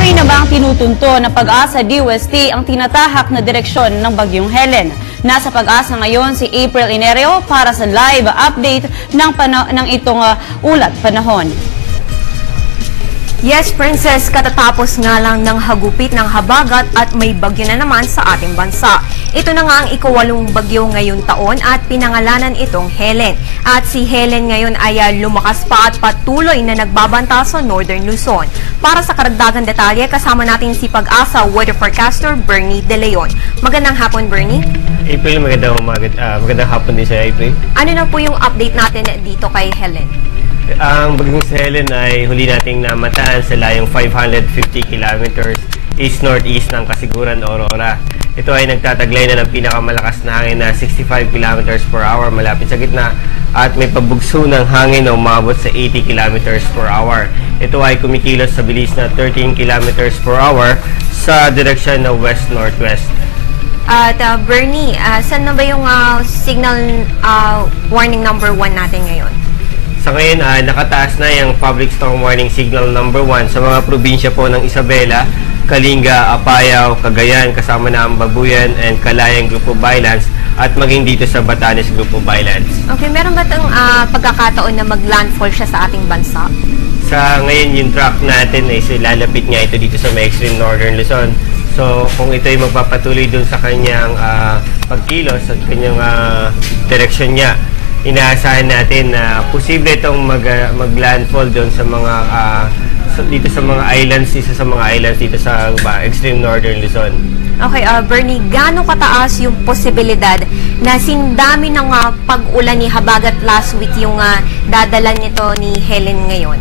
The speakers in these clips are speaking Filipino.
Tuloy na ba ang tinutunto ng Pag-asa DOST ang tinatahak na direksyon ng Bagyong Helen? Nasa Pag-asa ngayon si April Inerio para sa live update ng itong ulat panahon. Yes, Princess, katatapos nga lang ng hagupit ng habagat at may bagyo na naman sa ating bansa. Ito na nga ang ika-8 bagyo ngayong taon at pinangalanan itong Helen. At si Helen ngayon ay lumakas pa at patuloy na nagbabanta sa Northern Luzon. Para sa karagdagang detalye, kasama natin si Pag-asa weather forecaster Bernie De Leon. Magandang hapon, Bernie. April, magandang hapon din sa April. Ano na po yung update natin dito kay Helen? Ang bagyong si Helen ay huli nating namataan sa layong 550 kilometers east-northeast ng Kasiguran, Aurora. Ito ay nagtataglay na ng pinakamalakas na hangin na 65 kilometers per hour malapit sa gitna at may pabugso ng hangin na umabot sa 80 kilometers per hour. Ito ay kumikilos sa bilis na 13 kilometers per hour sa direksyon na west-northwest. At Bernie, saan na ba yung signal warning number 1 natin ngayon? Sa ngayon, nakataas na yung Public Storm Warning Signal number 1 sa mga probinsya po ng Isabela, Kalinga, Apayao, Cagayan, kasama na ang Babuyan and Kalayang Group of Islands at maging dito sa Batanes Group of Islands. Okay, meron ba itong pagkakataon na mag-landfall siya sa ating bansa? Sa ngayon, yung track natin ay lalapit nga ito dito sa may extreme northern Luzon. So, kung ito ay magpapatuloy dun sa kanyang pagkilos at kanyang direksyon niya, inaasahan natin na posible itong mag-landfall doon sa mga dito sa mga islands, isa sa mga islands dito sa extreme northern Luzon. Okay, Bernie, gaano kataas yung posibilidad na sindami ng pag-ulan ni habagat last week yung dadala nito ni Helen ngayon?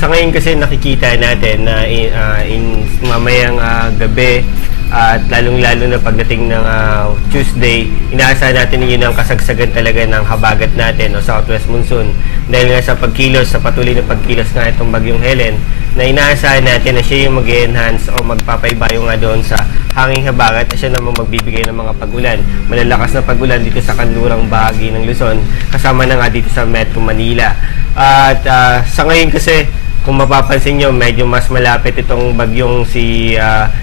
Sa ngayon kasi nakikita natin na mamayang gabi at lalong-lalo na pagdating ng Tuesday, inaasahan natin yun ang kasagsagan talaga ng habagat natin o southwest monsoon. Dahil nga sa pagkilos, sa patuloy na pagkilos nga itong bagyong Helen, na inaasahan natin na siya yung mag-enhance o magpapaibayo nga doon sa hanging habagat at siya namang magbibigay ng mga pag-ulan. Malalakas na pag-ulan dito sa kanlurang bahagi ng Luzon, kasama na nga dito sa Metro Manila. At sa ngayon kasi, kung mapapansin nyo, medyo mas malapit itong bagyong si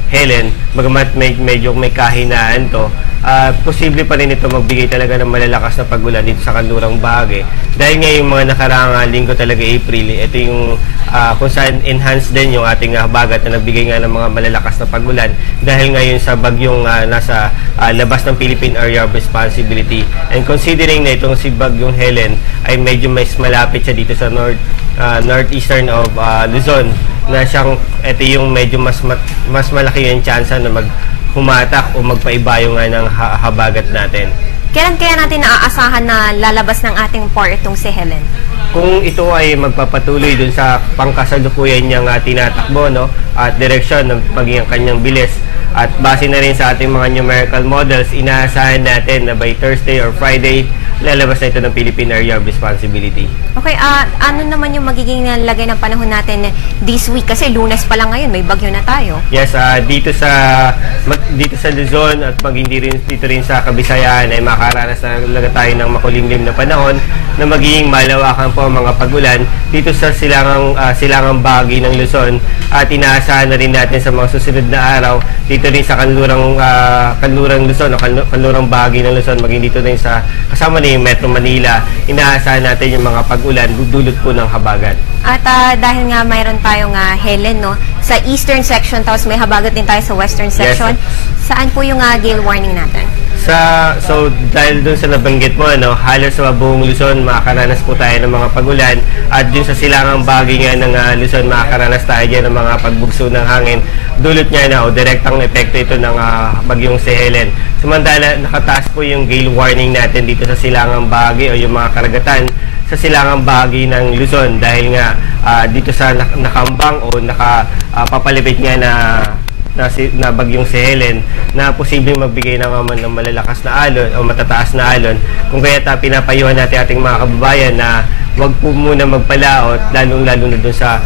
Helen, bagamat medyo may kahinaan to, posible pa rin ito magbigay talaga ng malalakas na pag-ulan dito sa kanlurang bahagi. Dahil nga yung mga nakaraang linggo talaga April, ito yung kung saan enhanced din yung ating habagat na nagbigay nga ng mga malalakas na pag-ulan dahil ngayon sa bagyong nasa labas ng Philippine Area of Responsibility. And considering na itong si bagyong Helen ay medyo mas malapit siya dito sa northeastern of Luzon, na siyang ito yung medyo mas malaki yung chance na humatak o magpaibayo nga ng habagat natin. Kailan kaya natin naaasahan na lalabas ng ating par itong si Helen? Kung ito ay magpapatuloy dun sa pangkasalukuyan niyang tinatakbo, no, at direksyon ng pagiging kanyang bilis, at base na rin sa ating mga numerical models, inaasahan natin na by Thursday or Friday, lalabas na ito ng Philippine Area of Responsibility. Okay, ano naman yung magiging lagay ng panahon natin this week? Kasi Lunes pa lang ngayon, may bagyo na tayo. Yes, dito sa Luzon at dito rin sa Kabisayaan ay makaranas na talaga tayo ng makulimlim na panahon na magiging malawakan po ang mga pag-ulan dito sa silangang bahagi ng Luzon, at inaasahan na rin natin sa mga susunod na araw dito rin sa kanlurang Luzon o kanlurang bahagi ng Luzon, maging dito rin sa kasama na yung Metro Manila, inaasahan natin yung mga pag-ulan dudulot po ng habagat. At dahil nga mayroon tayong Helen, no, sa eastern section, tapos may habagat din tayo sa western section, yes, saan po yung gale warning natin? So dahil dun sa nabanggit mo, halos sa buong Luzon makakaranas po tayo ng mga pag-ulan, at dun sa silangang bahagi nga ng Luzon makakaranas tayo dyan ng mga pagbugso ng hangin. Dulot niya na o direktang epekto ito ng bagyong si Helen. Samantala, nakataas po yung gale warning natin dito sa silangang bahagi o yung mga karagatan sa silangang bahagi ng Luzon dahil nga dito sa nakambang o nakapapalipit nga na bagyong si Helen na posibleng magbigay ng malalakas na alon o matataas na alon. Kung kaya pinapayuhan natin ating mga kababayan na wag po muna magpalaot, lalong-lalo na doon sa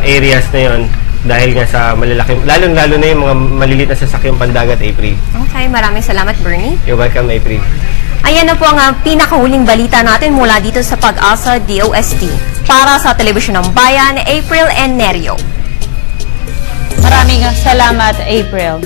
areas na yon dahil nga sa malalaking, lalong-lalo na yung mga maliliit na sasakyang pandagat, April. Okay, maraming salamat, Bernie. You're welcome, April. Ayan na po ang pinakahuling balita natin mula dito sa Pag-asa DOST. Para sa Telebisyon ng Bayan, April Inerio. Maraming Maraming salamat, April.